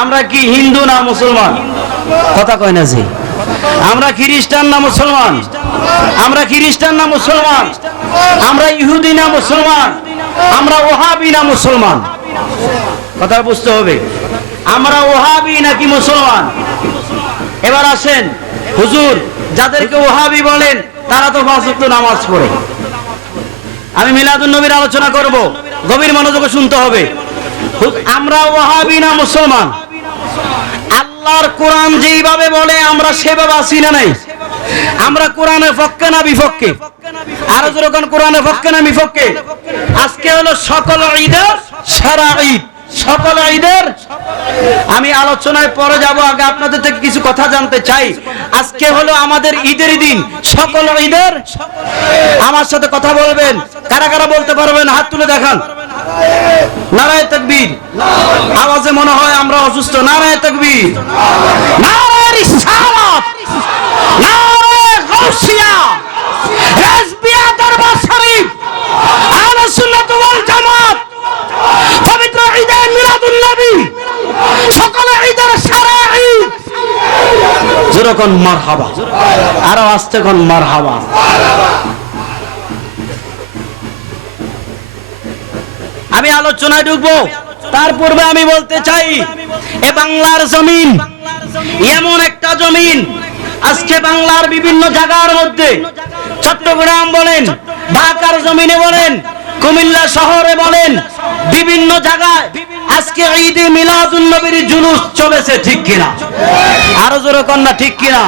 আমরা কি হিন্দু না মুসলমান? কথা কয় না জি। আমরা খ্রিস্টান না মুসলমান? আমরা খ্রিস্টান না মুসলমান? আমরা ইহুদি না মুসলমান? আমরা ওহাবি না মুসলমান? কথা বুঝতে হবে, আমরা ওহাবি নাকি মুসলমান? এবার আসেন, হুজুর যাদেরকে ওহাবি বলেন তারা তো 5 ওয়াক্ত নামাজ পড়ে। আমি মিলাদুন নবীর আলোচনা করব, গভীর মনোযোগে শুনতে হবে। আমরা ওহাবি না মুসলমান? আল্লাহর কোরআন যেইভাবে বলে আমরা সেভাবে আছি না নাই? আমরা কোরআনের পক্ষে না বিপক্ষে? আরো যখন কোরআনের পক্ষে না বিপক্ষে? আজকে হলো সকল ঈদের সারা ঈদ, সকল ঈদের। আমি আলোচনায় পরে যাব, আগে আপনাদের থেকে কিছু কথা জানতে চাই। আজকে হলো আমাদের ঈদের দিন, সকল ঈদের। আমার সাথে কথা বলবেন, কারা কারা বলতে পারবেন হাত তুলে দেখান। নারায়ে তাকবীর। আওয়াজে মনে হয় আমরা অসুস্থ। নারায়ে তাকবীর, নারায়ে রিসালাত, নারায়ে গাউসিয়া, হিজবিয়া দরবার শরীফ, আহলে সুন্নাত ওয়াল জামাত, পবিত্র ঈদে মিলাদুন নবী, সকল ঈদের সারা ঈদ। যেরকম মারহাবা, আরো আস্তে কোন মারহাবা। আমি আলোচনায় ঢুকবো, তার পূর্বে আমি বলতে চাই, এ বাংলার জমিন এমন একটা জমিন, আজকে বাংলার বিভিন্ন জায়গার মধ্যে, চট্টগ্রাম বলেন, ঢাকার জমিনে বলেন, কুমিল্লা শহরে বলেন, বিভিন্ন জায়গায় আজকে ঈদে মিলাদুন নবীর জুলুস চলেছে, ঠিক কিনা? আরো জোরে কন্যা, ঠিক কিনা?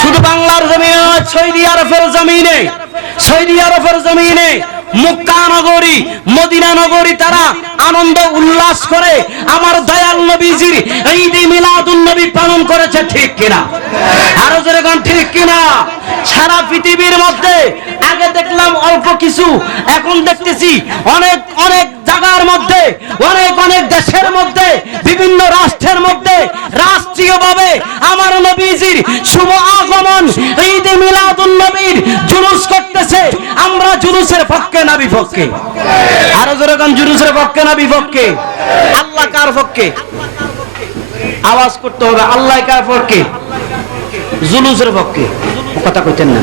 শুধু বাংলার জমিনে নয়, সৌদি আরবের জমিনে, সৌদি আরবের জমিনে মক্কা নগরী, মদিনা নগরী তারা আনন্দ উল্লাস করে আমার দয়াল নবীজির ঈদে মিলাদুন নবী পালন করেছে, ঠিক কিনা? আরো জোরে কোন ঠিক কিনা? সারা পৃথিবীর মধ্যে আগে দেখলাম অল্প কিছু, এখন দেখতেছি অনেক অনেক জায়গার মধ্যে, অনেক অনেক দেশের মধ্যে, বিভিন্ন রাষ্ট্রের মধ্যে রাষ্ট্রীয়ভাবে আমার নবীজির শুভ আগমন ঈদে মিলাদুন নবীর জুলুস করতেছে। আমরা জুলুসের পক্ষে না বিপক্ষে? আরো যেরকম জুলুসের পক্ষে না বিপক্ষে? আল্লাহ কার পক্ষে? আওয়াজ করতে হবে, আল্লাহ কার পক্ষে? জুলুসের পক্ষে। কথা কইতেন না।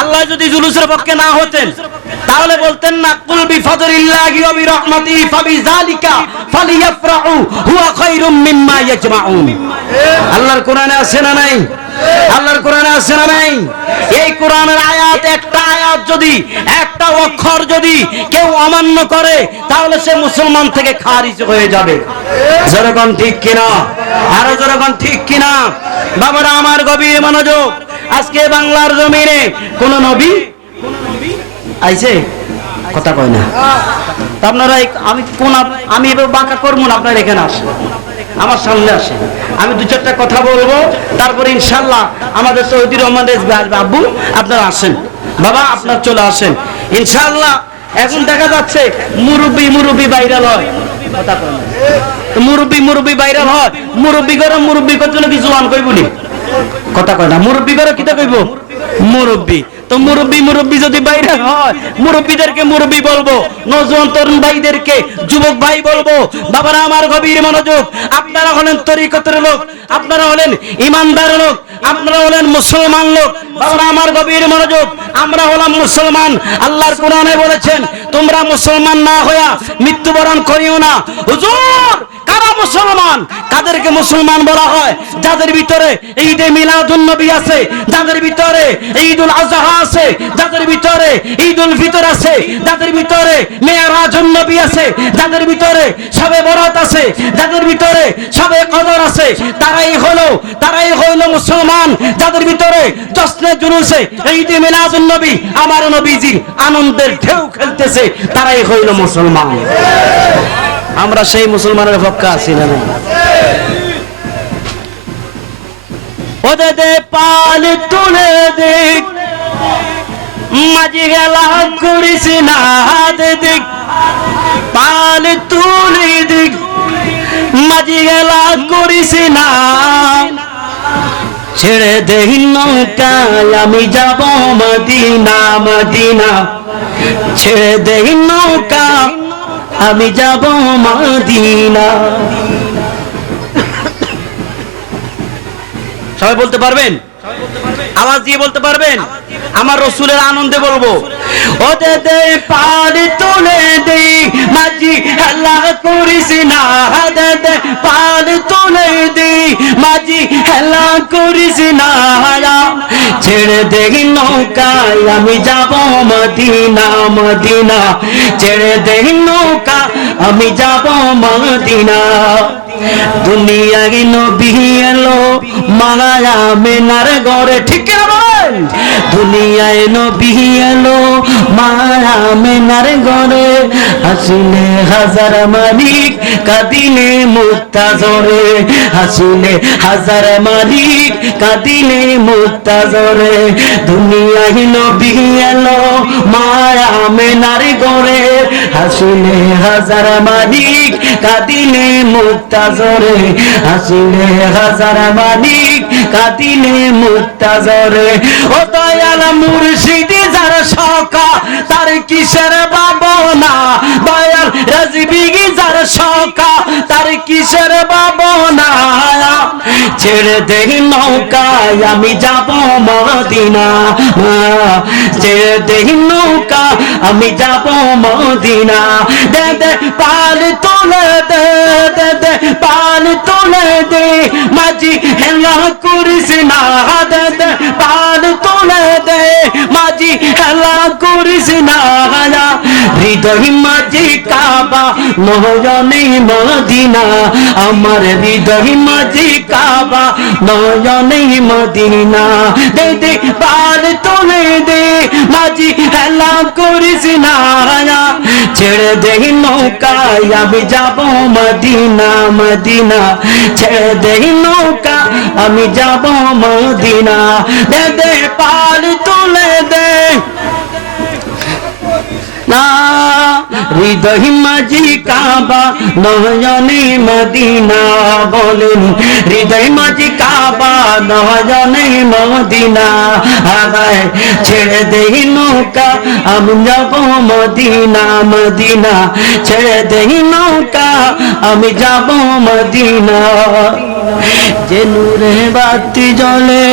আল্লাহ যদি জুলুসের পক্ষে না হতেন তাহলে বলতেন না, কুল বিফাদলিল্লাহি ওয়া বিরহমাতিহি ফাবিযালিকা ফালিয়াফরাহু হুয়া খায়রুম মিম্মা ইয়াজমাউন। আল্লাহর কোরআনে আছে না নাই? আল্লাহর কোরআনে আছে না নাই? এই কোরআনের আয়াত, একটা আয়াত যদি, একটা অক্ষর যদি কেউ অমান্য করে তাহলে সে মুসলমান থেকে খারিজ হয়ে যাবে। যেরকম ঠিক কিনা? আরো যেরকম ঠিক কিনা? বাবারা আমার, গভীর মনোযোগ। আজকে বাংলার জমিনে কোন নবী আইছে? কথা কয় না আপনারা। আমি এবার বাঁকা করবো না, আপনারা এখানে আসেন, আমার সামনে আসেন, আমি 2-4টা কথা বলবো, তারপরে ইনশাল্লাহ আমাদের সৌদি রহমান আসবে। আব্বু আপনারা আসেন, বাবা আপনারা চলে আসেন ইনশাল্লাহ। এখন দেখা যাচ্ছে মুরব্বি ভাইরাল হয়। কথা কয় না, মুরব্বি ভাইরাল হয়। মুরব্বি করার জন্য কিছু আন কইব নি? কথা কয় না। মুরব্বি করে কিতা কইব? মুরব্বি। তো মুরব্বি যদি বাইরে হয়, মুরব্বিদেরকে মুরব্বি বলবো, নওজোয়ান তরুণ ভাইদেরকে যুবক ভাই বলবো। বাবারা আমার, গভীর মনোযোগ। আপনারা হলেন তরিকতের লোক, আপনারা হলেন ইমানদার লোক, আপনারা হলেন মুসলমান লোক। বাবারা আমার, গভীর মনোযোগ। আমরা হলাম মুসলমান। আল্লাহর কোরআনে বলেছেন, তোমরা মুসলমান না হইয়া মৃত্যুবরণ করিও না। হুজুর, কারা মুসলমান? কাদেরকে মুসলমান বলা হয়? যাদের ভিতরে ঈদে মিলাদুন নবী আছে, যাদের ভিতরে ঈদুল আযহা আছে, যাদের ভিতরে ঈদুল ফিতর আছে, যাদের ভিতরে মেরাজুন নবী আছে, যাদের ভিতরে শবে বরাত আছে, যাদের ভিতরে শবে কদর আছে, তারাই হলো মুসলমান। যাদের ভিতরে জশ্নে জুলুসে ঈদে মিলাদুন নবী, আমার নবীজির আনন্দের ঢেউ খেলতেছে, তারাই হইল মুসলমান। আমরা সেই মুসলমানের পক্ষে আছি না? ওদের দে পাল তুলে দিক, মাঝি গেলা করিস না দিক, পাল তুলে দিক, মাঝি গেলা করিস না। ছেড়ে দেই নৌকায় আমি যাব মদিনা, মদিনা। ছেড়ে দেই নৌকা আমি যাব মদিনা। সবাই বলতে পারবেন? আওয়াজ দিয়ে বলতে পারবেন? আমার রসুলের আনন্দে বলবো, ও দে দে পানি তুলে দে মাঝি হেলা করিস না, দে দে পানি তুলে দে মাঝি হেলা করিস না, ছেড়ে দে নৌকায় আমি যাব মদিনা মদিনা, ছেড়ে দে নৌকা আমি যাব মদিনা। দুনিয়ায় নবী এলো মায়া মেনার ঘরে, ঠিক না বলেন? দুনিয়ায় নবী এলো মায়া মেনার ঘরে, হাসিলে হাজার মালিক কাঁদিলে মুক্তা জরে, হাসিলে হাজার মালিক কাঁদিলে মুক্তা জরে। দুনিয়ায় নবী এলো মায়া মেনার ঘরে, হাসিলে হাজার মালিক কাঁদিলে মুক্তা জরে, হাসিলে হাজার মালিক কাঁদিলে মুক্তা জরে। ও দয়াল মুর্শিদি যার সকা তার কিসের ভাবনা, দয়াল রাজবিগি যার সকা তার কিসের ভাবনা, ছেড়ে দে নৌকায় আমি যাব মদিনা, ছেড়ে দে নৌকা আমি যাব মদিনা। দে দে পাল তুলে দে, দে দে পাল তুলে দে মাঝি হেলা করিস না, দে দে পাল তুলে দে মাঝি হেলা করিস না। হৃদয় মাঝি কাবা নয়নে মদিনা, আমার হৃদয় মাঝি কাবা নয়নে মদিনা। দে দে পাল তুলে দে মাঝি হেলা করিস না, ছেড়ে দে নৌকায় আমি যাব মদিনা মদিনা, ছেড়ে দে নৌকা আমি যাব মদিনা। দে দে পাল তুলে দে না, হৃদয় মাঝি কাবা নয়নে মদিনা, বলেন হৃদয় মাঝি কাবা নয়নে মদিনা। ছেড়ে দে নৌকা আমি যাব মদিনা মদিনা, ছেড়ে দে নৌকা আমি যাব মদিনা। যে নূরে বাতি জ্বলে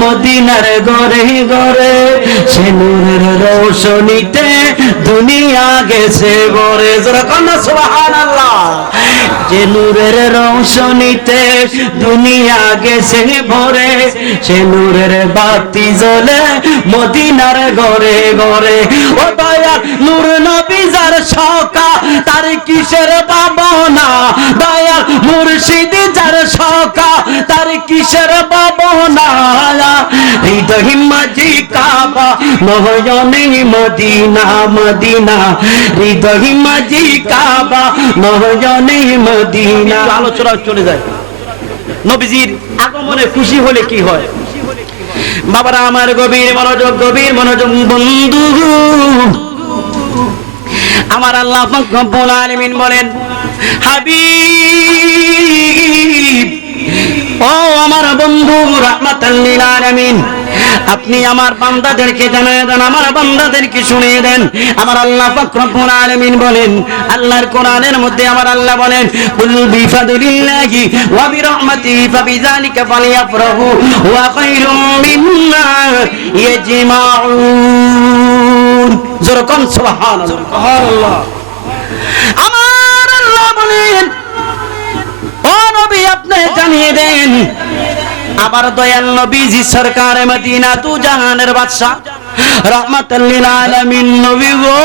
মদিনার ঘরে ঘরে, সে নূরের রৌশনীতে দুনিয়া গেছে ভরে, যেরকম সুবহানাল্লাহ। যে নূরের রৌশনীতে দুনিয়া গেছে ভরে, সে নূরের বাতি জ্বলে মদিনার ঘরে ঘরে। ও দয়াল নূর নবী যার সকা তার কিসের ভাবনা, দয়াল মুর্শিদি যার সকা তার কিসের ভাবনা। হৃদয় মাঝি কাবা নয়নে মদিনা মদিনা, হৃদয় মাঝি কাবা নয়নে মদিনা। আলোচনা চলে যায়, নবীজির আগমনে খুশি হলে কি হয়? বাবারা আমার গভীর মনোযোগ, গভীর মনোযোগ বন্ধু। আমার আল্লাহ পাক রব্বুল আলামিন বলেন, হাবিব ও আমার বন্ধু রাহমাতাল লিল আলামিন, আপনি আমার বান্দাদেরকে জানিয়ে দেন, আমার বান্দাদেরকে শুনিয়ে দেন। আমার আল্লাহ পাক রব্বুল আলামিন বলেন, আল্লাহর কোরআনের মধ্যে আমার আল্লাহ বলেন, কুল বিফাদলিল্লাহি ওয়া বিরহমাতিহি ফাবিযালিকা ফালইফরাহু ওয়া খায়রুম মিম্মা ইয়াজমাউন। যেরকম সুবহানাল্লাহ সুবহানাল্লাহ। আমার আল্লাহ বলেন, ও নবী আপনি জানিয়ে দেন, আবার দয়াল নবীজি সরকার মদিনা তু জাহানের বাদশা রাহমাতাল লিল আলামিন নবী গো,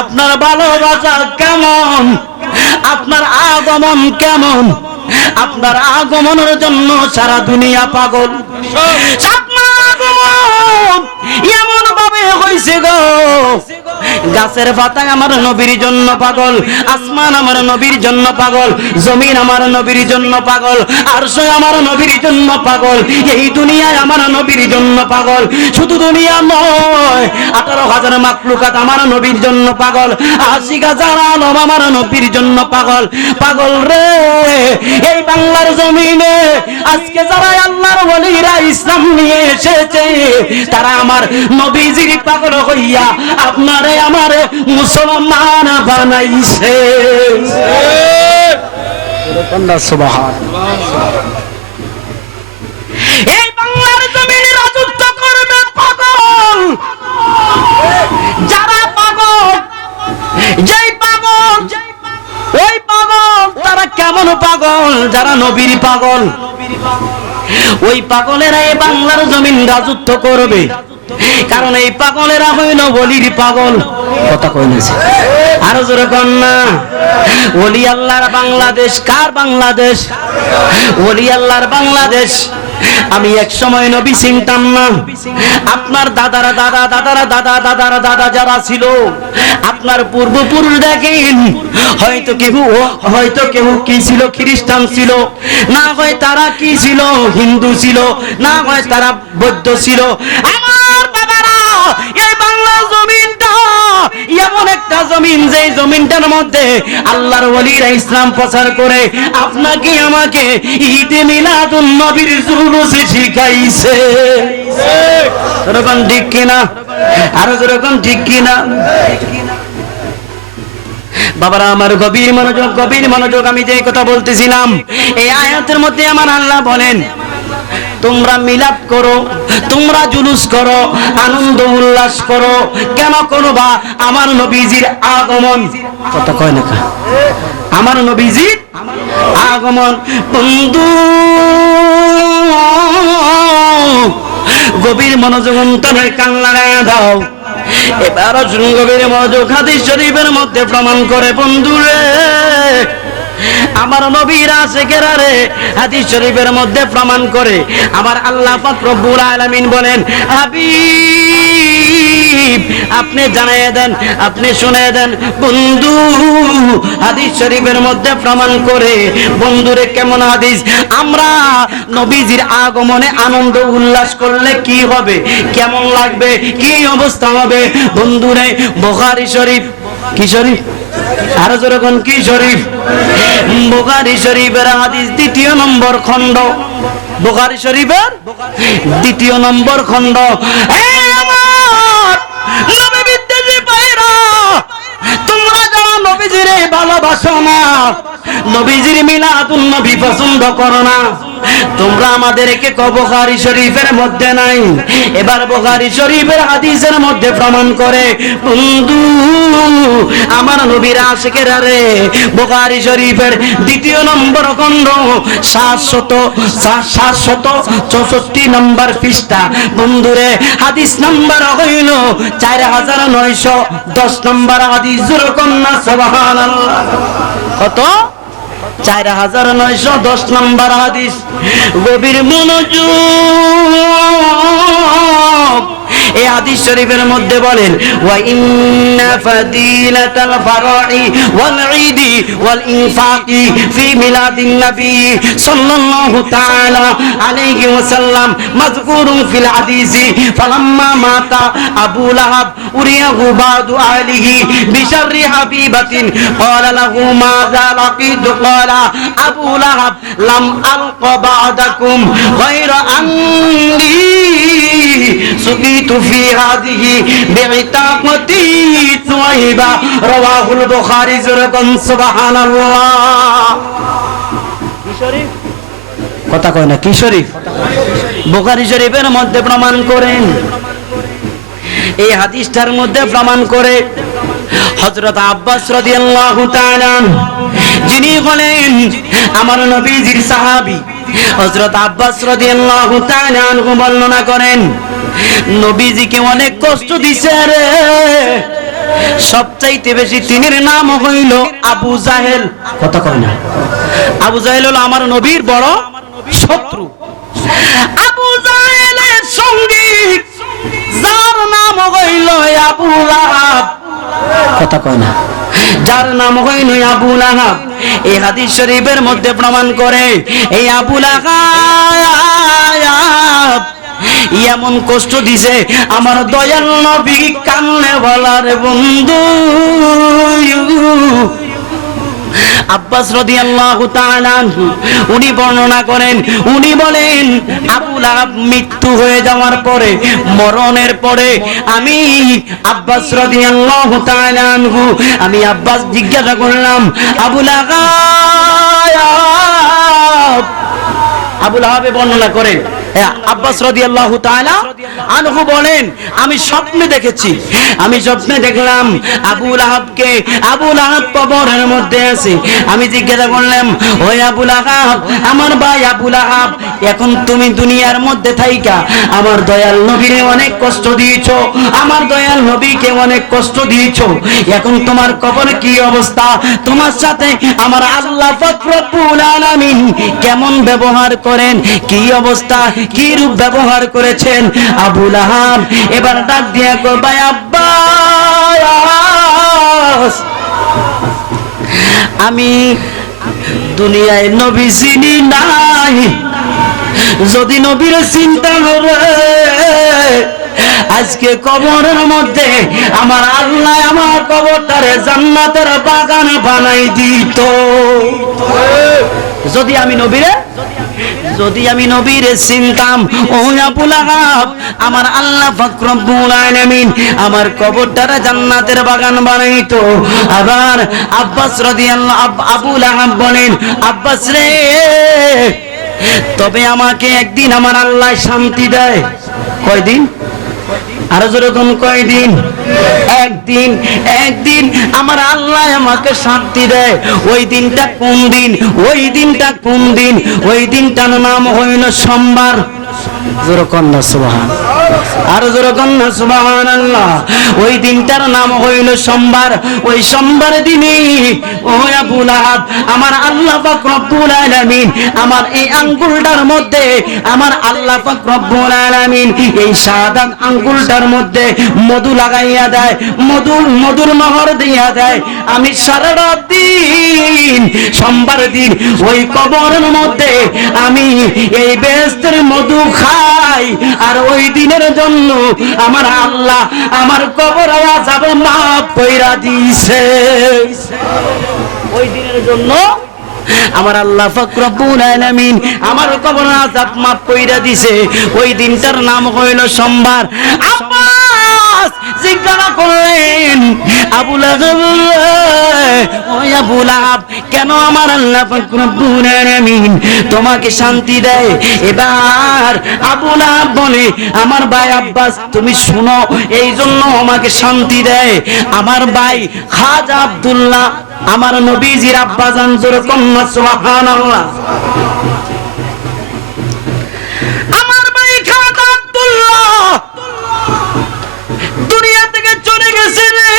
আপনার ভালোবাসা কেমন, আপনার আগমন কেমন, আপনার আগমনের জন্য সারা দুনিয়া পাগল। আপনার আগমন এমন ভাবে হইছে গো, গাছের পাতা আমার নবীর জন্য পাগল, আসমান আমার নবীর জন্য পাগল, জমিন আমার নবীর জন্য পাগল, আরশ আমার নবীর জন্য পাগল, এই দুনিয়ায় আমার নবীর জন্য পাগল। শুধু দুনিয়া নয়, 18,000 মাখলুকাত আমার নবীর জন্য পাগল, 80,000 আলম আমার নবীর জন্য পাগল। পাগল রে এই বাংলার জমিনে আজকে যারা আল্লাহর ওলিরা ইসলাম নিয়ে এসেছে, তারা আমার নবীজির পাগল হইয়া আপনারে আমারে মুসলমান বানাইছে। এই বাংলার জমিনে রাজত্ব করবে পাগল। যারা পাগল, যেই পাগল, ওই পাগল। তারা কেমন পাগল? যারা নবীর পাগল। ওই পাগলেরা এই বাংলার জমিন রাজত্ব করবে, কারণ এই পাগলেরা হইল ওলির পাগল। কথা কইনেছে আরো জোরে কর না। ওলি আল্লাহর বাংলাদেশ। কার বাংলাদেশ? ওলি আল্লাহর বাংলাদেশ। আমি এক সময় নবী চিনতাম না। আপনার দাদারা দাদা দাদারা দাদা দাদারা দাদা যারা ছিল, আপনার পূর্বপুরুষ দেখেন, হয়তো কেউ কি ছিল? খ্রিস্টান ছিল, না হয় তারা কি ছিল? হিন্দু ছিল, না হয় তারা বৌদ্ধ ছিল। আমার বাবারা, এই বাংলা জমিনটা এমন একটা জমিন, যে জমিনটার মধ্যে আল্লাহর ওলিরা ইসলাম প্রচার করে আপনাকে আমাকে ঈদে মিলাদুন নবীর জুলুস শিখাইছে। এরকম ঠিক কিনা? আরো যেরকম ঠিক কিনা? বাবারা আমার গভীর মনোযোগ, গভীর মনোযোগ। আমি যে কথা বলতেছিলাম, এই আয়াতের মধ্যে আমার আল্লাহ বলেন, তোমরা মিলাদ করো, তোমরা জুলুস করো, আনন্দ উল্লাস করো। কেন করবা? আমার নবীজির আগমন। কথা কয় না? আমার নবীজির আগমন। বন্ধু গভীর মনোযোগ অন্তরে কান লাগায়া দাও। এবার গভীর মনোযোগ। হাদিস শরীফের মধ্যে প্রমাণ করে বন্ধুরে, আমার নবীর আশিকেরা রে, হাদিস শরীফের মধ্যে প্রমাণ করে আমার আল্লাহ পাক রব্বুল আলামিন বলেন, হাবিব আপনি জানিয়ে দেন, আপনি শুনিয়ে দেন। বন্ধু হাদিস শরীফের মধ্যে প্রমাণ করে বন্ধুরে, কেমন হাদিস? আমরা নবীজির আগমনে আনন্দ উল্লাস করলে কি হবে, কেমন লাগবে, কি অবস্থা হবে? বন্ধুরে বুখারী শরীফ, কি শরীফ? আরো যেরকম কি শরীফ? বুখারী শরীফের হাদিস 2 নম্বর খণ্ড। বুখারী শরীফের 2 নম্বর খণ্ড। আমার নবী বিদ্বেষী ভাইরা, তোমরা যারা নবীজির ভালোবাসো না, নবীজির মিলাদুন নবী পছন্দ করো না, তোমরা আমাদেরকে বুখারী শরীফের মধ্যে নাই। এবার বুখারী শরীফের হাদিসের মধ্যে প্রমাণ করে বন্ধু আমার নবীর আশিকেরা রে, বুখারী শরীফের 2 নম্বর খণ্ড 764 নম্বর পৃষ্ঠা। বন্ধুরে হাদিস নাম্বার হইল 4910 নম্বর হাদিস। যেরকম না সুবহানাল্লাহ। কত? 4910 নম্বর হাদিস। গভীর মনোযোগ। এই হাদিস শরীফের মধ্যে বলেন, ওয়া ইন্না ফাদিলাতাল ফারাই ওয়াল ঈদি ওয়াল ইনফাকি ফি মিলাদিন নবী সাল্লাল্লাহু তাআলা আলাইহি ওয়াসাল্লাম মাযকুরুন ফিল হাদিসি ফালাম্মা মাতা আবু লাহাব উরিয়াহু বাদু আলিহি বিশাররি হাবিবাতিন ক্বালা লাহু মাযা লাকিত ক্বালা আবু লাহাব লাম আলকা বা'দাকুম গায়রা আন্নী সুকিতু في هذه بعتاقتي ثويبة رواه البخاري زرقن سبحان الله কথা কয় না? কি শরীফ? বুখারী শরীফের মধ্যে প্রমাণ করেন। এই হাদিসটার মধ্যে প্রমাণ করে হযরত আব্বাস রাদিয়াল্লাহু তাআলা, যিনি হলেন আমার নবীজির সাহাবী, হযরত আব্বাস রাদিয়াল্লাহু তাআলা আনহু বর্ণনা করেন, নবীজিকে অনেক কষ্ট দিছে রে। সবচাইতে বেশি তিনের নাম হইল আবু জাহেল। কথা কয় না? আবু জাহেল হলো আমার নবীর বড় শত্রু। আবু জাহেলের সঙ্গী যার নাম হইল আবু লাহাব। কথা কয় না? যার নাম হইল আবু লাহাব। এই হাদিস শরীফের মধ্যে প্রমাণ করে এই আবু লাহাব এমন কষ্ট দিছে আমার দয়াল নবী কান্নে বলার বন্ধু। আব্বাস রাদিয়াল্লাহু তাআলা আনহু উনি বর্ণনা করেন, উনি বলেন আবু লাহাব মৃত্যু হয়ে যাওয়ার পরে, মরণের পরে আমি আব্বাস রাদিয়াল্লাহু তাআলা আনহু, আমি আব্বাস জিজ্ঞাসা করলাম, আবু লাহাব আবু লাহাব বর্ণনা করেন, আব্বাস রাদিয়াল্লাহু তাআলা আনহু বলেন, আমি স্বপ্নে দেখেছি, আমি স্বপ্নে দেখলাম আবু লাহাব কবরের মধ্যে আছে। আমি জিজ্ঞাসা করলাম, ওই আবু লাহাব, আমার ভাই আবু লাহাব, এখন তুমি দুনিয়ার মধ্যে থাইকা আমার দয়াল নবীরে অনেক কষ্ট দিয়েছো, আমার দয়াল নবীকে অনেক কষ্ট দিয়েছো, এখন তোমার কবরে কি অবস্থা? তোমার সাথে আমার আল্লাহ পাক রব্বুল আলামিন কেমন ব্যবহার করেন, কি অবস্থা, কি রূপ ব্যবহার করেছেন? আবু লাহাব এবার ডাক দিয়ে কয়, ভাই আব্বাস, আমি দুনিয়ায় নবী চিনি নাই, যদি নবীর চিন্তা করে আজকে কবরের মধ্যে আমার আল্লাহ আমার কবরটারে জান্নাতের বাগান বানাই দিত। যদি আমি নবীরে চিনতাম, ও আবু লাহাব, আমার আল্লাহ পাক রব্বুল আলামিন আমার কবরটারে জান্নাতের বাগান বানাইতো। আবার আব্বাস রাদিয়াল্লাহু আবু লাহাব বলেন, আব্বাস রে, তবে আমাকে একদিন আমার আল্লাহ শান্তি দেয়। কয়দিন? আরো যেরকম কয়দিন? একদিন আমার আল্লাহ আমাকে শান্তি দেয়। ওই দিনটা কোন দিন? ওই দিনটার নাম হইল সোমবার। যেরকম না সুবহান, আর যেরকম না সুবহানাল্লাহ। ওই দিনটার নাম হইল সোমবার। ওই সোমবার দিনে ও আবু লাহাব, আমার আল্লাহ পাক রব্বুল আলামিন আমার এই আঙ্গুলটার মধ্যে, আমার আল্লাহ পাক রব্বুল আলামিন এই শাহাদাত আঙ্গুলটার মধ্যে মধু লাগাইয়া দেয়, মধুর মোহর দিয়া দেয়। আমি সারা দিন সোমবার দিন ওই কবরের মধ্যে আমি এই বেহেশতের মধু খাই, আর ওই দিনের জন্য আমার আল্লাহ আমার কবর আযাব মাফ কইরা দিয়েছে। ওই দিনের জন্য আমার আল্লাহ পাক রব্বুল আলামিন আমার কবর আযাব মাফ কইরা দিয়েছে। ওই দিনটার নাম হইল সোমবার। আব্বাস জিজ্ঞাসা করলেন, আবু লাহাব, ওই আবু লাহাব, কেন আমার আল্লাহ পাক রব্বুল আলামিন তোমাকে শান্তি দেয়? এবার আবু লাহাব বলে, আমার ভাই আব্বাস, তুমি শুনো, এই জন্য আমাকে শান্তি দেয়। আমার ভাই খাজা আব্দুল্লাহ, আমার নবীজির আব্বাজান, জোরে কন্যা সুবহানাল্লাহ। আমার ভাই খাজা আব্দুল্লাহ দুনিয়া থেকে চলে গেছে রে।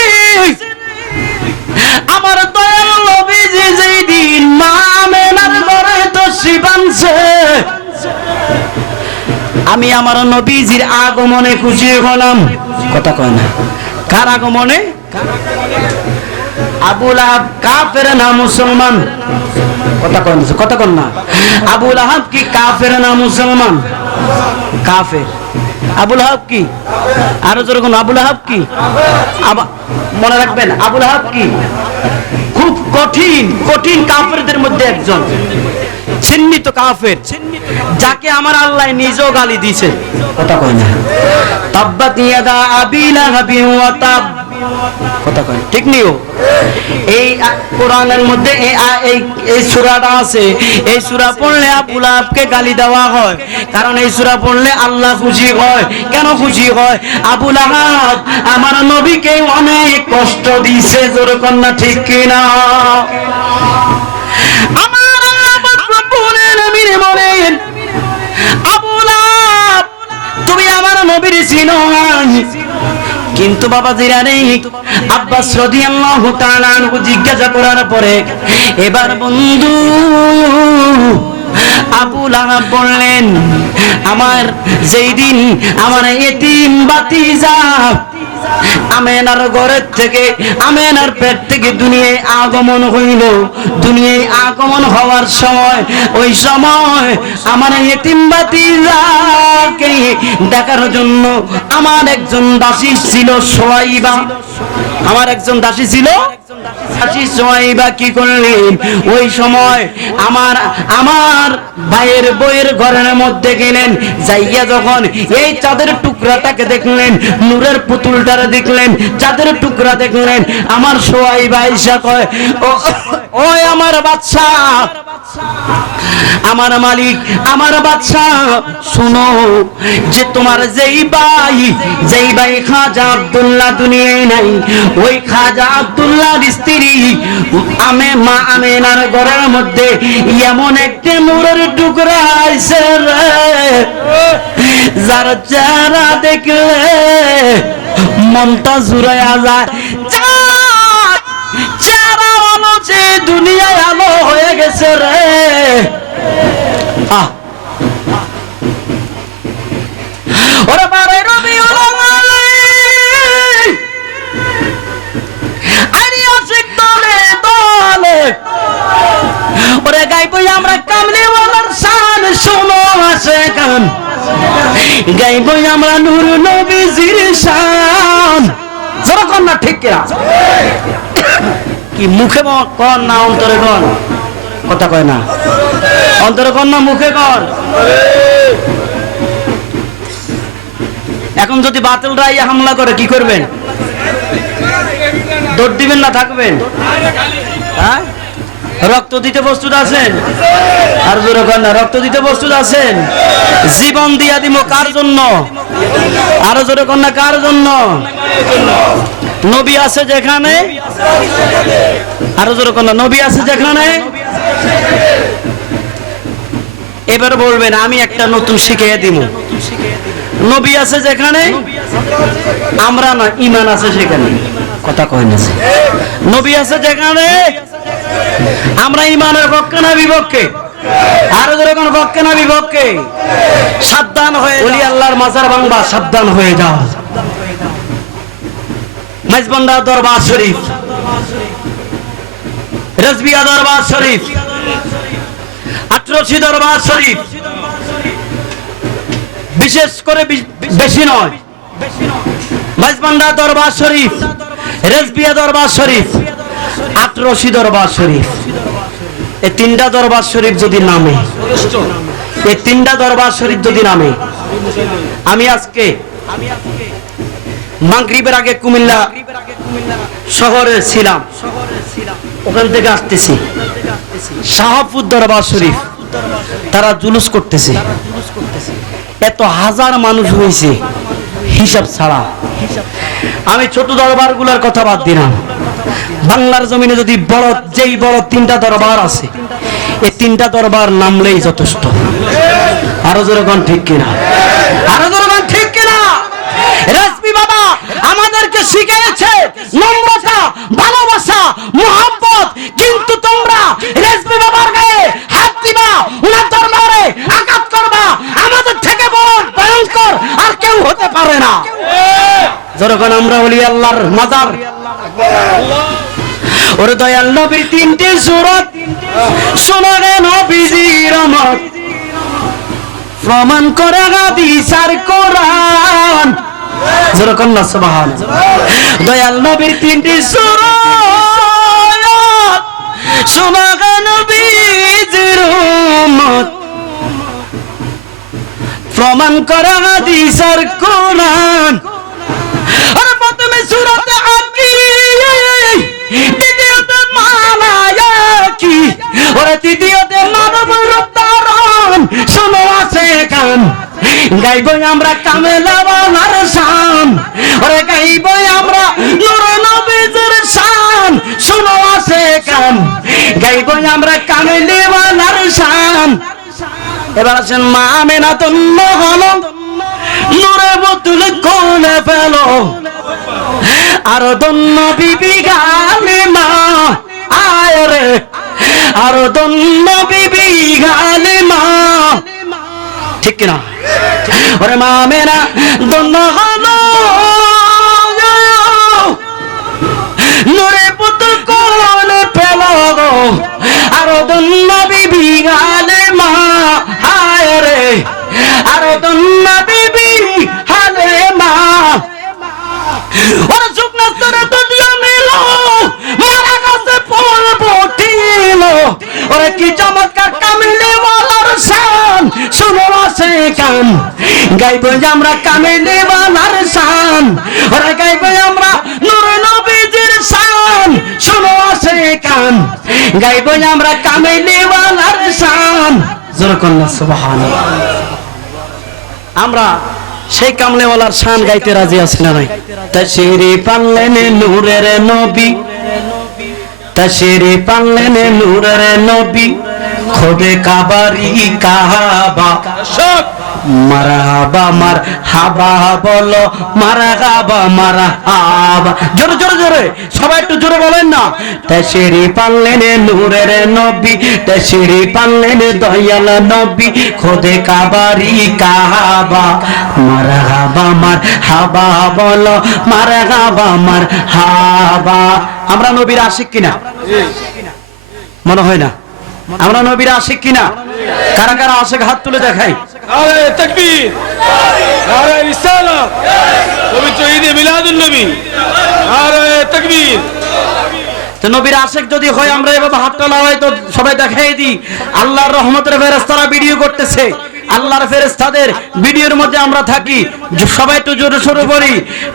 আমার দয়াল নবীজি যেই দিন মা আমেনার ঘরে তশরিফ আনছে, আমি আমার নবীজির আগমনে খুশি হলাম। কথা কয় না? কার আগমনে? আবু লাহাব কাফের না মুসলমান? কথা কন না। আবু লাহাব কি কাফের না মুসলমান? কাফের। আবু লাহাব কি? আরো যেরকম আবু লাহাব কি? মনে রাখবেন, আবু লাহাব কি? খুব কঠিন কাফেরদের মধ্যে একজন, চিহ্নিত কাফের, যাকে আমার আল্লাহ নিজেও গালি দিয়েছে। কথা কয় না? তাব্বাত ইয়াদা আবি লাহাবিন ওয়া তাব। কথা কয় ঠিক নিও। এই কোরআনের মধ্যে এই সূরাটা আছে। এই সূরা পড়লে আবু লাহাবকে গালি দেওয়া হয়, কারণ এই সূরা পড়লে আল্লাহ খুশি হয়। কেন খুশি হয়? আবু লাহাব আমার নবীকে অনেক কষ্ট দিয়েছে। জোরে কন্যা ঠিক কিনা? আমার আল্লাহ পাক রব্বুল আলামিন বলেন, আবু লাহাব, তুমি আমার নবীর চিনো না। কিন্তু বাবা জিরারে আব্বাস রাদিয়াল্লাহু তাআলা আনহু জিজ্ঞাসা করার পরে এবার বন্ধু আবু লাহাব বললেন, আমার যেই দিন আমার এতিম ভাতিজা আমেনার ঘরের থেকে, আমেনার পেট থেকে দুনিয়ায় আগমন হইল, দুনিয়ায় আগমন হওয়ার সময়, ওই সময় আমার এতিম ভাতিজাকে দেখার জন্য আমার একজন দাসী ছিল সুয়াইবা। আমার একজন দাসী ছিল। সুয়াইবা কি করলেন? ওই সময় আমার ভাইয়ের বইয়ের ঘরের মধ্যে গেলেন, যাইয়া যখন এই চাঁদের টুকরা টুকরাটাকে দেখলেন, নূরের পুতুলটারে দেখলেন, চাঁদের টুকরা দেখলেন। আমার সোয়াইব আয়েশা কয়, ও আমার বাদশা, আমার মালিক, আমার বাদশা, শোনো যে তোমার যেই ভাই খাজা আব্দুল্লাহ দুনিয়ায় নাই, ওই খাজা আব্দুল্লাহর স্ত্রী মা আমেনার ঘরের মধ্যে এমন একটা নূরের টুকরা আইছে রে, যার চেহারা দেখলে মনটা জুড়াইয়া যায়। চেহারা আলো যে দুনিয়ায় আলো হয়ে গেছে রে। ওরে বারে রবিউল আউয়াল, আরে আশিক দলে দলে, ওরে গাইবো আমরা কামলিওয়ালার শান, শোনো আসে গান, গাইবো আমরা নূর নবীজির শান। যখন না ঠিক কিনা কি মুখে কন না অন্তরে কন? কথা কয় না, অন্তরে কন না মুখে কন? এখন যদি বাতিল রায় হামলা করে কি করবেন? দৌড় দিবেন না থাকবেন? হ্যাঁ, রক্ত দিতে প্রস্তুত আছেন? আর জোরে কন না, রক্ত দিতে প্রস্তুত আছেন? জীবন দিয়া দিব কার জন্য? আরো জোরে কন না, কার জন্য? নবী আছে যেখানে, আরো জোরে কন না, নবী আছে যেখানে। এবার বলবেন আমি একটা নতুন শিখিয়ে দিব। নবী আছে যেখানে, আমরা না, ঈমান আছে সেখানে। কথা কয় না? নবী আছে যেখানে, আমরা ঈমানের পক্ষে না বিপক্ষে? আরো যখন পক্ষে না বিপক্ষে? সাবধান হয়ে ওলি আল্লাহর মাজার ভাঙবা, সাবধান হয়ে যাও। মেজবান্ডা দরবার শরীফ, রেজবিয়া দরবার শরীফ, আটরশি দরবার শরীফ, বিশেষ করে বেশি নয়, মেজবান্ডা দরবার শরীফ, রেজবিয়া দরবার শরীফ, আটরশি দরবার শরীফ, এই তিনটা দরবার শরীফ যদি নামে, এই তিনটা দরবার শরীফ যদি নামে, আমি আজকে মাগরিবের আগে কুমিল্লা শহরে ছিলাম, ওখান থেকে আসতেছি শাহপুর দরবার শরীফ, তারা জুলুস করতেছে, এত হাজার মানুষ হয়েছে হিসাব ছাড়া। আমি ছোট দরবারগুলোর কথা বাদ দিলাম, বাংলার জমিনে যদি যেই বড় তিনটা দরবার আছে, এই তিনটা দরবার নামলেই যথেষ্ট। আরো যেরকম ঠিক কিনা? আরো যেরকম ঠিক কিনা? রেজবি বাবা আমাদেরকে শিখিয়েছে নম্রতা, ভালোবাসা, মুহাব্বত, কিন্তু তোমরা রেজবি বাবার গায়ে হাত দিবা, উনার দরবারে আঘাত করবা, আমাদের থেকে বড় ভয়ঙ্কর আর কেউ হতে পারে না। যখন আমরা ওলি আল্লাহর মাজার, ওরে দয়াল নবীর তিনটি সূরত শোনালে নবীজির রহমত, প্রমাণ করে হাদিস আর কোরআন। যেরকম না সুবহানাল্লাহ। দয়াল নবীর তিনটি সূরত শোনালে নবীজির রহমত, প্রমাণ করে হাদিস আর কোরআন। আর প্রথমে সূরতে আকির, দ্বিতীয়তে মালায়াকি, ওরে তৃতীয়তে মানব রূপ ধারণ। শোনো আছে কান, গাইবই আমরা কামেলাওয়ালার শান, ওরে গাইবই আমরা নূর নবীজির শান। শোনো আছে কান, গাইবই আমরা কামেলাওয়ালার শান। এবার আসেন মা আমেনা তন্ন হলো, নূরে বোতল কোলে ফেলো, আর দন্ন বিবি গালিমা আয় রে, আর দন্ন বিবি গালিমা। ঠিক কিনা? ওরে মা আমেনা দন্ন হলো, নূরে বোতল কোলে ফেলো, আর দন্ন বিবি গালিমা আয় রে, আর দন্ন বিবি হালিমা। ওরে শুকনা স্তরে দুনিয়া মিলো, মারা গাছে ফুল ফুটিলো, ওরে কি চমৎকার কামিলে ওয়ালার শান। শুনো আছে কান, গাইব আমরা কামিলে ওয়ালার শান, ওরা গাইব আমরা নূর নবীজির শান, শোনো আছে কান, গাইব আমরা কামিলে ওয়ালার শান। জোরে কন্যা সুবহানাল্লাহ। আমরা সেই কামলেওয়ালার শান গাইতে রাজি আছি না নাই? তাশরিফ আনলেন নূরের নবী, তাশরিফ আনলেন নূরের নবী, খোদে কাবারি কাবা। মারহাবা মারহাবা বলো, মারহাবা মারহাবা। জোরে জোরে জোরে, সবাই একটু জোরে বলেন না। তাশরিফ আনলেন নূরের নবী, তাশরিফ আনলেন দয়াল নবী, খোদে কাবারি কাবা। মারহাবা মারহাবা বলো, মারহাবা মারহাবা। আমরা নবীর আশিক কিনা? মনে হয় না। আমরা নবীর আশিক কিনা? কারা কারা আশিক হাত তুলে দেখাই। নারে তাকবীর, নারে রিসালাত, পবিত্র ঈদে মিলাদুন নবী, নারে তাকবীর। তো নবীর আশিক যদি হয় আমরা এভাবে হাত তোলা হয় তো সবাই দেখাই দিই। আল্লাহর রহমতের ফেরেশতারা ভিডিও করতেছে, আল্লাহর ফেরেশতাদের ভিডিওর মধ্যে আমরা থাকি। সবাই একটু জোরে সোরে বলি।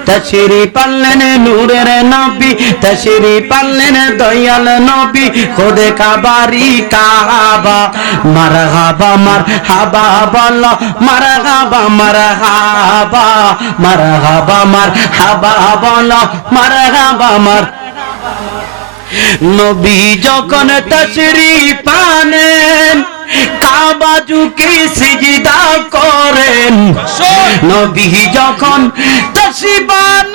তাশরিফ আনলেন নূরের নবী, তাশরিফ আনলেন দয়াল নবী, খোদে কাবারি কাবা। মারহাবা মারহাবা বলো, মারহাবা মারহাবা, মারহাবা মারহাবা বলো, মারহাবা মার। নবী যখন তাশরিফ আনেন কাবা ঝুঁকে সিজদা করেন, নবী যখন তাশরিফ আনেন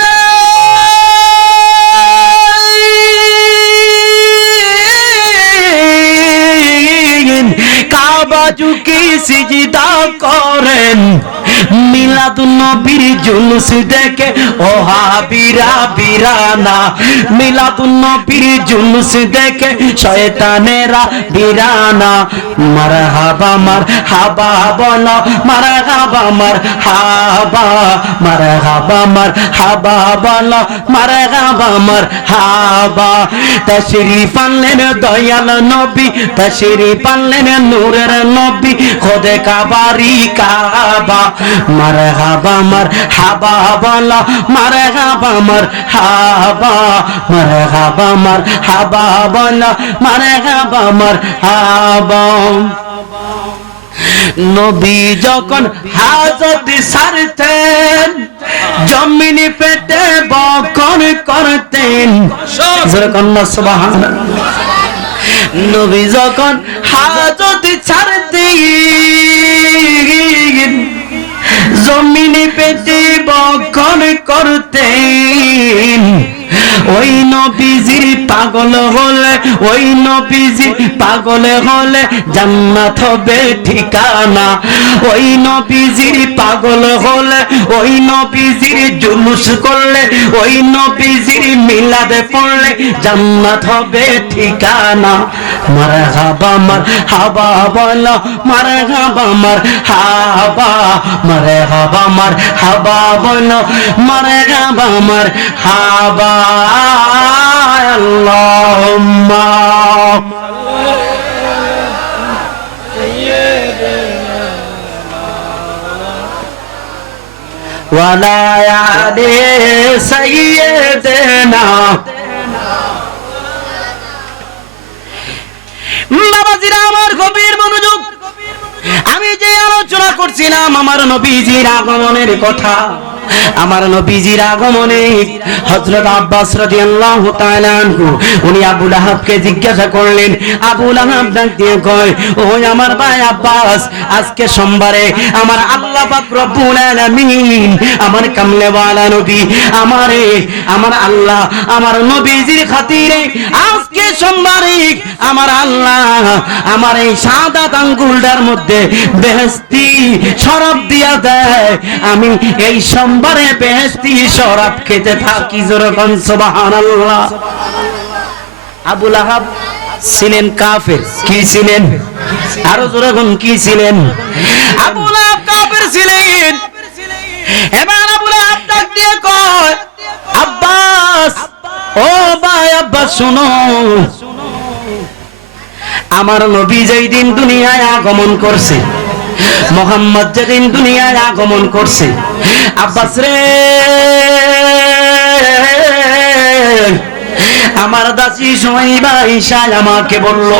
কাবা ঝুঁকে সিজদা করেন। মিলাদুন নবীর জুলুস দেখে ও হাবিরা বিরানা, মিলাদুন নবীর জুলুস দেখে শয়তানেরা বিরানা। মারহাবা মারহাবা বলো, মারহাবা মারহাবা, মারহাবা মারহাবা বলো, মারহাবা মারহাবা। তাশরিফ আনলেন দয়াল নবী, তাশরিফ আনলেন নূরের নবী, খোদে কাবারি কাবা। মারহাবা মারহাবা বলো, মারহাবা মারহাবা, মারহাবা মারহাবা বলো, মারহাবা মারহাবা। নবী যখন হাজত সারতেন জমিন পেটে বকর করতেন। সুবহানাল্লাহ। নবী যখন হাজত ছাড়তেন জমিনে পেটে বকর করতেন। ওই নবীজির পাগল হলে, ওই নবীজির পাগল হলে জান্নাত হবে ঠিকানা। ওই নবীজির পাগল হলে, ওই নবীজির জুলুস করলে, ওই নবীজির মিলাদে পড়লে জান্নাত হবে ঠিকানা। মারহাবা মারহাবা বলো, মারহাবা মারহাবা, মারহাবা মারহাবা বলো, মারহাবা মারহাবা। আল্লাহুম্মা ওয়ালা আলি সাইয়্যিদিনা। বাবাজিরা আমার গভীর মনোযোগ। আমি যে আলোচনা করছিলাম আমার নবীজির আগমনের কথা, আমার নবীজির আগমনে হযরত আব্বাস রাদিয়াল্লাহু তাআলা আনহু উনি আবু লাহাবকে জিজ্ঞাসা করলেন। আবু লাহাব ডাক দিয়ে কয়, ও আমার ভাই আব্বাস, আজকে সোমবারে আমার আল্লাহ পাক রব্বুল আলামিন আমার কামলেওয়ালা নবী আমারে, আমার আল্লাহ আমার নবীজির খাতিরে আজকে সোমবারে আমার আল্লাহ আমার এই সাদা আঙ্গুলটার মধ্যে বেহেশতি শরাব দিয়া দেয়। আমি এই সোমবারে বেহেশতি শরাব খেতে থাকি। জোরে বলেন সুবহানাল্লাহ। আবু লাহাব ছিলেন কাফের। কি ছিলেন? আরো জোরে বলুন, কি ছিলেন? আবু লাহাব কাফের ছিলেন। এবার আবু লাহাব ডাক দিয়ে কয়, আব্বাস, ও ভাই আব্বাস শুনো, আমার নবী যেই দিন দুনিয়ায় আগমন করছে মোহাম্মদ যেদিন দুনিয়ায় আগমন করছে, আব্বাস রে আমার দাসী সুমাইবা ঈশা আমাকে বলল,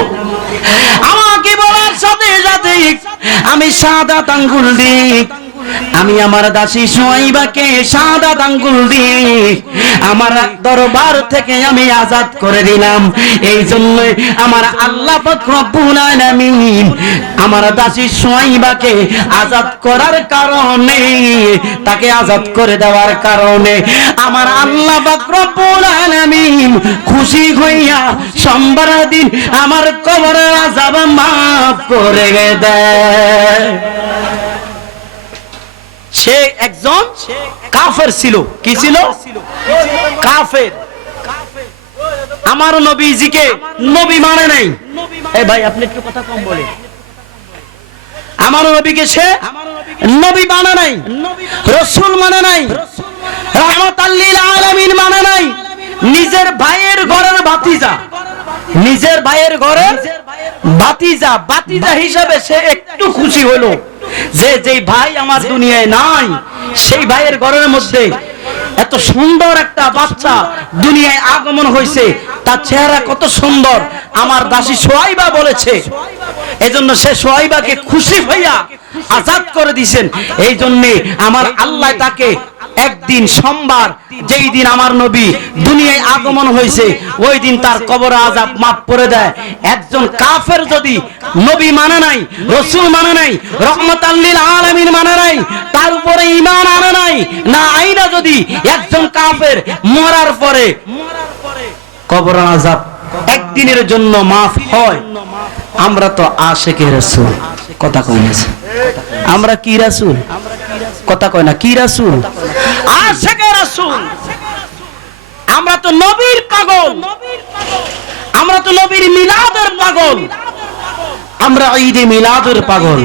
আমাকে বলার সাথে সাথে আমি শাহাদাত আঙ্গুল দিই, আমি আমার দাসী সুমাইবাকে শাহাদাত আঙ্গুল দিই আমার দরবার থেকে আমি আজাদ করে দিলাম। এই জন্য আমার আল্লাহ পাক রব্বুল আলামিন আমার দাসী সুমাইবাকে আজাদ করার কারণে, তাকে আজাদ করে দেওয়ার কারণে আমার আল্লাহ পাক রব্বুল আলামিন খুশি হইয়া সোমবার দিন আমার কবরের আযাব মাফ করে দেয়। সে একজন কাফের ছিল। কি ছিল? কাফের। আমার নবীজিকে নবী মানে নাই। এই ভাই আপনি একটু কথা কম বলেন। আমার নবীকে সে নবী মানে নাই, রাসূল মানে নাই, রাহমাতাল লিল আলামিন মানে নাই। নিজের ভাইয়ের ঘরের ভাতিজা, নিজের ভাইয়ের ঘরের ভাতিজা, ভাতিজা হিসাবে সে একটু খুশি হলো যে যেই ভাই আমার দুনিয়ায় নাই, সেই ভাইয়ের ঘরের মধ্যে এত সুন্দর একটা বাচ্চা দুনিয়ায় আগমন হয়েছে, তার চেহারা কত সুন্দর, আমার দাসী সুহাইবা বলেছে। এজন্য সে সুহাইবাকে খুশি হইয়া আজাদ করে দিয়েছেন। এই জন্য আমার আল্লাহ তাকে একদিন সোমবার, যেই দিন আমার নবী দুনিয়ায় আগমন হয়েছে, ওই দিন তার কবর আযাব মাফ করে দেয়। একজন কাফের যদি নবী মানে নাই, রাসূল মানে নাই, রাহমাতাল লিল আলামিন মানে নাই, তার উপরে ঈমান আনে নাই, না আইনা যদি একজন কাফের মরার পরে কবর আযাব একদিনের জন্য মাফ হয়, আমরা তো আশিকে রাসূল। কথা কই না, আমরা কি রাসূল? কথা কয় না, কি রাসূল? আশিকে রাসূল। আমরা তো নবীর পাগল, আমরা তো নবীর মিলাদের পাগল, আমরা ঈদে মিলাদের পাগল।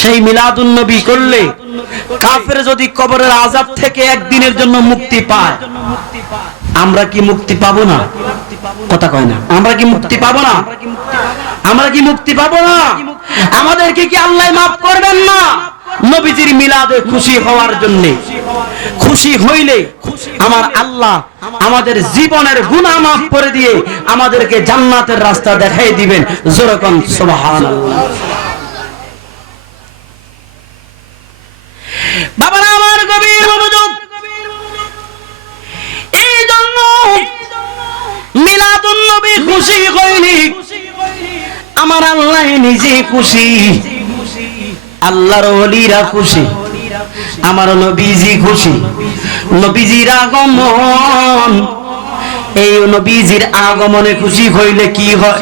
সেই মিলাদুন নবী করলে কাফের যদি কবরের আযাব থেকে একদিনের জন্য মুক্তি পায়, আমরা কি মুক্তি পাবো না? কথা কয় না, আমরা কি মুক্তি পাবো না? আমরা কি মুক্তি পাবো না? আমাদেরকে কি আল্লাহ মাফ করবেন না? নবীজির মিলাদে খুশি হওয়ার জন্য, খুশি হইলে আমার আল্লাহ আমাদের জীবনের গুনাহ মাফ করে দিয়ে আমাদেরকে জান্নাতের রাস্তা দেখাই দিবেন। জোরে কোন সুবহানাল্লাহ। বাবারা আমার গভীর মনোযোগ, এই জন্য মিলাদুন নবী খুশি হইলি আমার আল্লাহ নিজে খুশি, আল্লাহর ওলিরা খুশি, আমার নবীজি খুশি। নবীজির আগমন, এই নবীজির আগমনে খুশি হইলে কি হয়?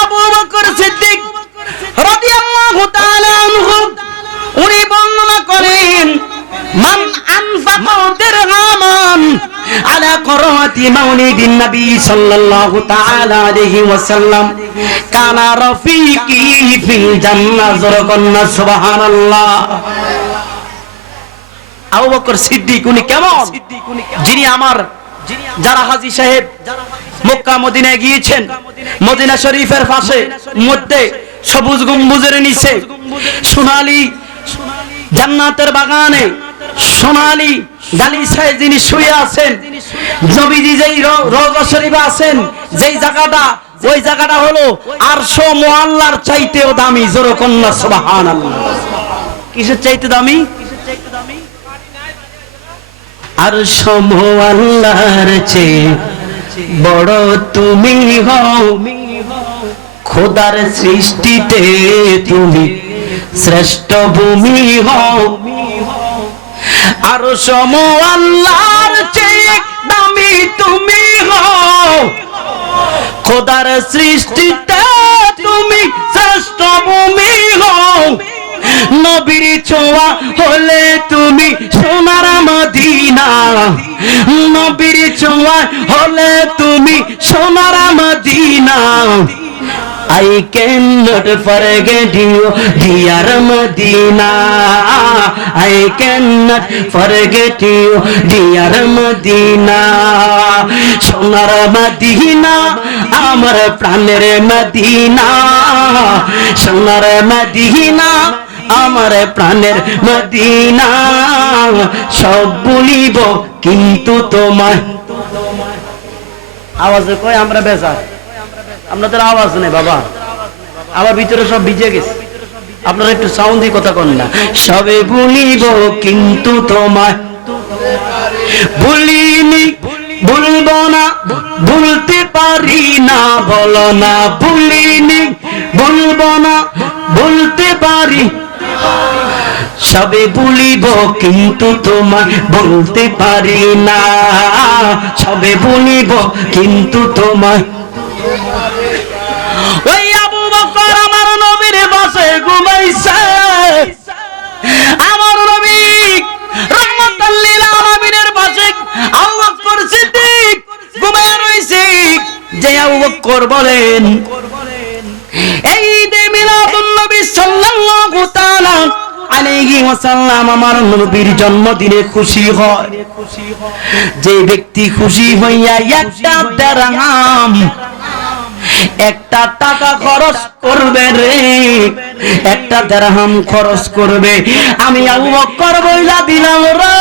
আবু বকর সিদ্দিক রাদিয়াল্লাহু তাআলা আনহু উনি বর্ণনা করেন, মান আনফাকা দিরহামান আলা করাতি মাউলিদিন নবী সাল্লাল্লাহু তাআলা আলাইহি ওয়াসাল্লাম কানা রাফিকি ফিল জান্নাহ। জোরকন্না সুবহানাল্লাহ। আবু বকর সিদ্দিক উনি কেমন? যিনি আমার যারা হাজী সাহেব মক্কা মদিনায় গিয়েছেন, মদিনা শরীফের পাশে মধ্যে সবুজ গম্বুজের নিচে সোনালী জান্নাতের বাগানে সোনালী গালিচায় যিনি শুয়ে আছেন, নবীজি যেই রওজা শরীফে আছেন, যেই জায়গাটা, ওই জায়গাটা হলো আরশ মুআল্লার চাইতেও দামি। জোরে কন্না সুবহানাল্লাহ। কিসের চাইতে দামি? আরশ মুআল্লার চেয়ে বড় তুমি হও, খোদার সৃষ্টিতে তুমি শ্রেষ্ঠ ভূমি হও। আরশ মুআল্লার চেয়ে দামি তুমি হও, খোদার সৃষ্টিতে তুমি শ্রেষ্ঠ ভূমি হও। নবীর ছোঁয়া হলে তুমি সোনার মদিনা, নবীর ছোঁয়া হলে তুমি সোনার Medina. I cannot forget you, dear Medina. I cannot forget you, dear Medina. সোনার মদিনা আমার প্রাণের মদিনা, সোনার মদিনা আমার প্রাণের মদিনা, সব ভুলিব কিন্তু তোমায়। আওয়াজে কই আমরা বেজার, আপনাদের আওয়াজ নেই বাবা, আমার ভিতরে সব ভিজে গেছে, আপনারা একটু সাউন্ডই কথা কন না। সবে ভুলিব কিন্তু তোমায় ভুলিনি, ভুলবো না, ভুলতে পারি না, বলো না ভুলিনি, ভুলবো না, ভুলতে পারি। সবে ভুলিব কিন্তু তোমায় বলতে পারি না, সবে ভুলিব কিন্তু তোমায়। ওই আবু বকর আমার নবীর পাশে ঘুমাইছে, আমার নবী রহমাতুল লিল আলামিনের পাশে আবু বকর সিদ্দিক ঘুমায় রইছে। যে আবু বকর বলেন, এই ঈদে মিলাদুন নবী সাল্লাল্লাহু তাআলা আলাইহি ওয়াসাল্লাম আমার নবীর জন্মদিনে খুশি হয়। যে ব্যক্তি খুশি হইয়া একটা দিরহাম, একটা টাকা খরচ করবে রে, একটা দিরহাম খরচ করবে, আমি আবু বকর বইলা দিলাম রে,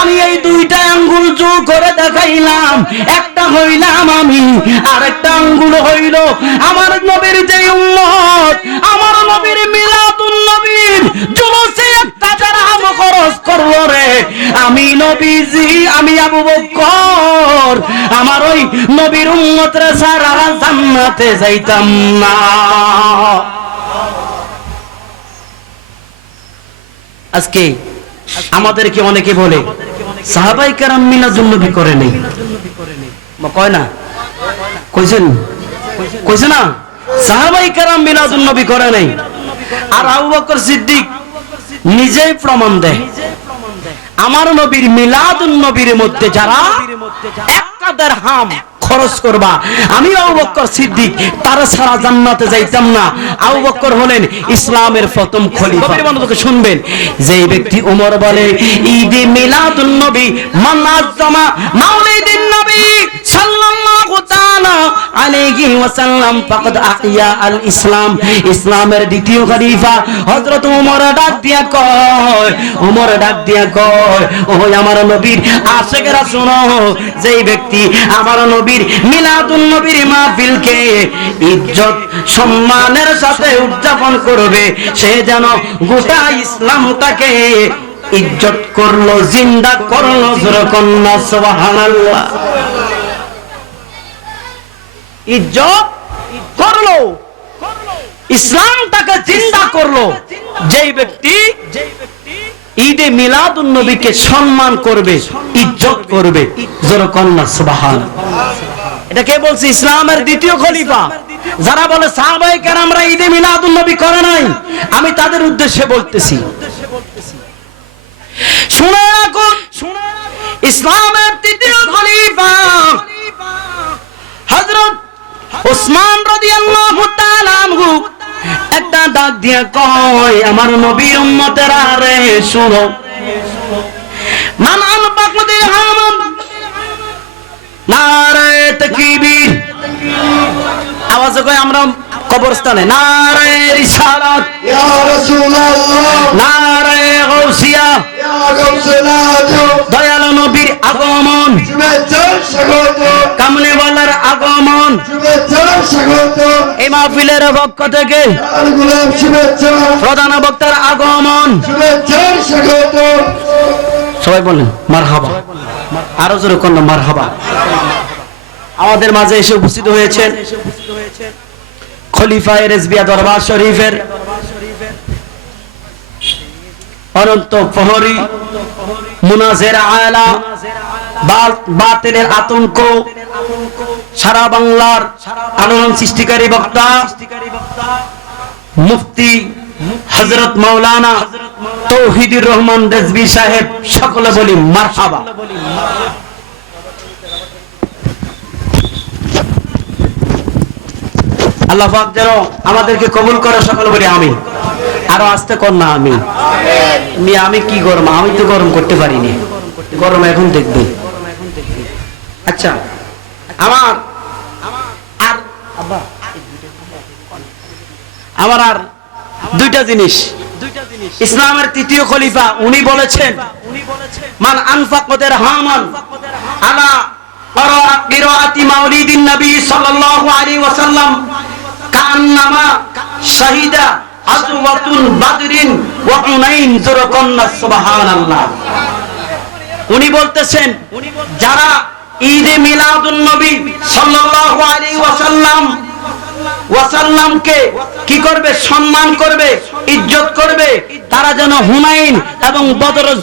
আমি এই দুইটা আঙ্গুল জোর করে দেখাইলাম, একটা হইলাম আমি, আরেকটা আঙ্গুল হইল আমার নবীর যে উম্মত, আমার নবীর মিলাদুন নবীর জুলুসে একটা দিরহাম খরচ করব রে, আমি নবীজি, আমি আবু বকর আমার ওই নবীর উম্মতরা সারা জান্নাতে যাইতাম না। আজকে আমাদেরকে অনেকে বলে সাহাবায়ে কেরাম মিলাদুন নবী করে নাই, কয় না, কইছেন, কইছে না, সাহাবায়ে কেরাম মিলাদুন নবী করে নাই। আর আবু বকর সিদ্দিক নিজেই প্রমাণ দেয়, আমার নবীর মিলাদুন নবীর মধ্যে যারা একটা দিরহাম খরচ করবা, আমি আবু বকর সিদ্দিক তারা সারা জান্নাতে যাইতাম না। আবু বকর হলেন ইসলামের প্রথম খলিফা। বন্ধুকে শুনবেন, যে ব্যক্তি ওমর বলে ঈদে মিলাদুন নবী মানাজ্জামা মাউলিদিন নবী সাল্লাল্লাহু তাআলা আলাইহি ওয়াসাল্লাম ফাকাদ আকিয়া আল ইসলাম, ইসলামের দ্বিতীয় খলিফা হযরত ওমর ডাক দিয়া কয়, ওমর ডাক দিয়া কয়, ও আমার নবীর আশিকেরা শুনো, যেই ব্যক্তি আমার নবীর মিলাদুন নবীর মাহফিলকে ইজ্জত সম্মানের সাথে উদযাপন করবে, সে যেন গোটা ইসলামটাকে ইজ্জত করলো, জিন্দা করলো, যেরকম না সুবহানাল্লাহ, ইজ্জত করলো, ইসলামটাকে জিন্দা করলো। যেই ব্যক্তি ঈদে মিলাদুন নবীকে সম্মান করবে, ইজ্জত করবে, যেরকম না সুবহানাল্লাহ। এটা কে বলছে? ইসলামের দ্বিতীয় খলিফা। যারা বলে সাহাবায়ে কেরামরা ঈদে মিলাদুন নবী করে নাই, আমি তাদের উদ্দেশ্যে বলতেছি, শুনে রাখুন, ইসলামের তৃতীয় খলিফা হযরত ওসমান রাদিয়াল্লাহু তাআলা আনহু একটা ডাক দিয়া কয়, আমার নবীর উম্মতেরা রে শুনো, মান আনফাকা দিরহামান নারে তাকবীর, আওয়াজে কয় আমরা কবরস্থানে, নারে রিসালাত ইয়া রাসূলুল্লাহ, নারে গাউসিয়া, ইয়া গাউসুল আজম, দয়ালু নবীর আগমন, শুভেচ্ছা স্বাগত, কামলিওয়ালার আগমন, শুভেচ্ছা স্বাগত, এই মাহফিলের পক্ষ থেকে আল গোলাপ শুভেচ্ছা, প্রধান বক্তার আগমন, শুভেচ্ছা স্বাগত। সবাই বলেন মারহাবা, আরো জোরে কোন মারহাবা। আমাদের মাঝে এসে উপস্থিত হয়েছেন খলিফায়ে রেজবিয়া দরবার শরীফের অনন্ত প্রহরী, মুনাজের আলা, বাতিলের আতঙ্ক, সারা বাংলার আলোড়ন সৃষ্টিকারী বক্তা মুফতি হযরত মাওলানা তৌহিদুর রহমান রেজভী সাহেব, সকলে বলি মারহাবা। আল্লাহ পাক যেন আমাদেরকে কবুল করে, সকলে বলি আমিন। আরো আস্তে কর না আমিন। আমি কি গরম, আমি তো গরম করতে পারিনি, গরম এখন দেখবে। আচ্ছা আমার আর আব্বা আমার আর দুইটা জিনিস, ইসলামের তৃতীয় খলিফা উনি বলেছেন মান আনফাকাদের হামান আলা কিরাআতি মাউলিদিন নবী সাল্লাল্লাহু আলাইহি ওয়াসাল্লাম কান্নামা শাহিদা আজওয়াতুল বাদরিন ওয়া হুনাইন যুরকান্না সুবহানাল্লাহ। উনি বলতেছেন যারা ঈদে মিলাদুন নবী সাল্লাল্লাহু আলাইহি ওয়াসাল্লামকে কি করবে, সম্মান করবে, ইজ্জত করবে, তারা যেন হুনাইন এবং বদরের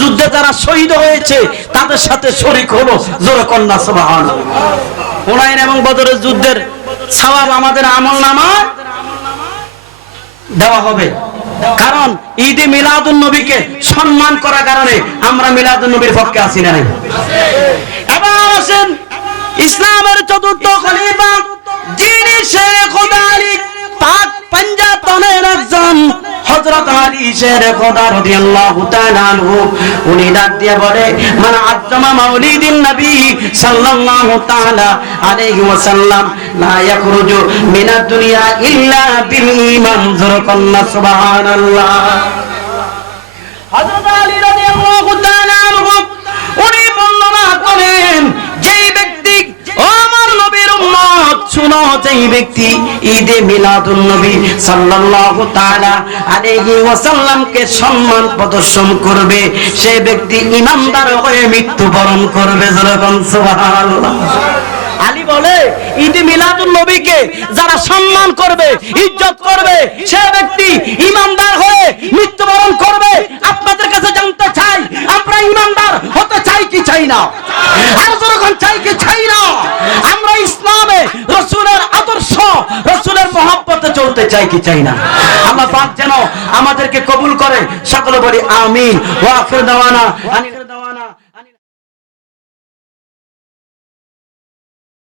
যুদ্ধে যারা শহীদ হয়েছে তাদের সাথে শরীক হলো। জোরে কন্যা সুবহানাল্লাহ। হুনাইন এবং বদরের যুদ্ধের সওয়াব আমাদের আমলনামায় দেওয়া হবে, কারণ ঈদে মিলাদুন নবীকে সম্মান করার কারণে আমরা মিলাদুন নবীর পক্ষে আছি না। এবার আসেন ইসলামের চতুর্থ খলিফা যিনি শেরে খোদা আলী পাক পাঞ্জাতনের একজন হযরত আলী শেরে খোদা রাদিয়াল্লাহু তাআলা আনহু, উনি ডাক দিয়ে বলে মান আযযামা মাউলিদিন নবী সাল্লাল্লাহু তাআলা আলাইহি ওয়াসাল্লাম লা ইয়াখরুজু মিনাদ দুনিয়া ইল্লা বিল ঈমান। যুরকান্না সুবহানাল্লাহ। হযরত আলী রাদিয়াল্লাহু তাআলা আনহু উনি বর্ণনা করেন যেই ব্যক্তি ও আমার নবীর উম্মত শুনো, যেই ব্যক্তি ঈদে মিলাদুন নবী সাল্লাল্লাহু তাআলা আলাইহি ওয়াসাল্লামকে সম্মান প্রদর্শন করবে সেই ব্যক্তি ঈমানদার হয়ে মৃত্যুবরণ করবে। যখন সুবহানাল্লাহ। আলী বলে ঈদে মিলাদুন নবীকে যারা সম্মান করবে, ইজ্জত করবে সে ব্যক্তি ঈমানদার হয়ে মৃত্যুবরণ করবে। আপনাদের কাছে জানতে চাই আমরা ঈমানদার হতে চাই কি চাই না? আর যখন চাই কি চাই না? আমরা ইসলামে রাসূলের আদর্শ, রাসূলের মহব্বতে চলতে চাই কি চাই না? আল্লাহ পাক যেন আমাদেরকে কবুল করে। সকলে বলি আমিন। ওয়া আখির দাওয়ানা